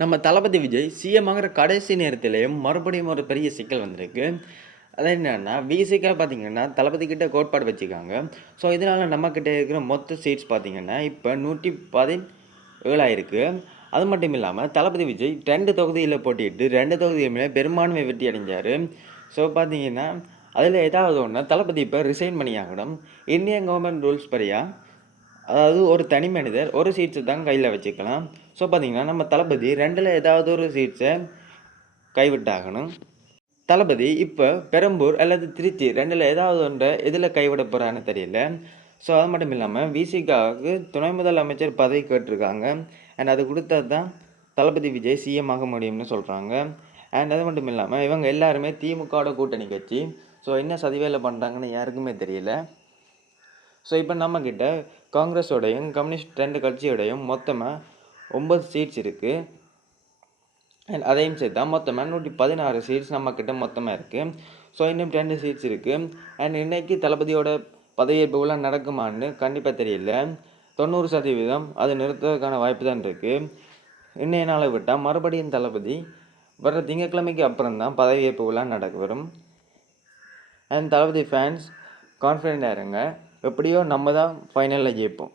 நம்ம தளபதி விஜய் சிஎம் ஆகுற கடைசி நேரத்திலேயும் மறுபடியும் ஒரு பெரிய சிக்கல் வந்திருக்கு. அது என்னன்னா, விசிகா பார்த்தீங்கன்னா, தளபதி கிட்ட கோட்பாடு வச்சுருக்காங்க. ஸோ, இதனால நம்மகிட்ட இருக்கிற மொத்த சீட்ஸ் பார்த்தீங்கன்னா, இப்ப 117 ஆயிருக்கு. அது மட்டும் இல்லாம, தளபதி விஜய் 2 தொகுதியில போட்டியிட்டு 2 தொகுதியுமே பெரும்பான்மை வெற்றி அடைஞ்சாரு. ஸோ, பார்த்தீங்கன்னா, அதில ஏதாவது ஒண்ணு தளபதி இப்ப ரிசைன் பண்ணியாகணும். இந்தியன் கவர்ன்மெண்ட் ரூல்ஸ் படியா அதாவது ஒரு தனி மனிதர் ஒரு சீட்ஸை தான் கையில் வச்சுக்கலாம். ஸோ பார்த்தீங்கன்னா நம்ம தளபதி 2ல் ஏதாவது ஒரு சீட்ஸை கைவிட்டாகணும். தளபதி இப்போ பெரம்பூர் அல்லது திருச்சி 2ல் ஏதாவது ஒன்றை எதில் கைவிட போகிறான்னு தெரியல. ஸோ அது மட்டும் இல்லாமல் விசிகாவுக்கு துணை முதலமைச்சர் பதவி கேட்டிருக்காங்க. அண்ட் அது கொடுத்தா தான் தளபதி விஜய் சிஎம் ஆக முடியும்னு சொல்கிறாங்க. அண்ட் அது மட்டும் இல்லாமல் இவங்க எல்லாருமே திமுகவோட கூட்டணி கட்சி. ஸோ என்ன சதிவேலை பண்ணுறாங்கன்னு யாருக்குமே தெரியல. ஸோ இப்போ நம்மக்கிட்ட காங்கிரஸோடையும் கம்யூனிஸ்ட் 2 கட்சியோடையும் மொத்தமாக 9 சீட்ஸ் இருக்குது. அண்ட் அதையும் சேர்த்தா மொத்தமாக 116 சீட்ஸ் நம்மக்கிட்ட மொத்தமாக இருக்குது. ஸோ இன்னும் 2 சீட்ஸ் இருக்குது. அண்ட் இன்றைக்கி தளபதியோட பதவியேற்பு விழா நடக்குமான்னு கண்டிப்பாக தெரியல. 90% அது நிறுத்துவதற்கான வாய்ப்பு தான் இருக்குது. இன்னைய நாளை விட்டால் மறுபடியும் தளபதி வர திங்கட்கிழமைக்கு அப்புறம் தான் பதவியேற்பு விழா நடக்க வரும். அண்ட் தளபதி ஃபேன்ஸ் கான்ஃபிடென்ட்டாக இருங்க. எப்படியோ நம்ம தான் ஃபைனலில் ஜெயிப்போம்.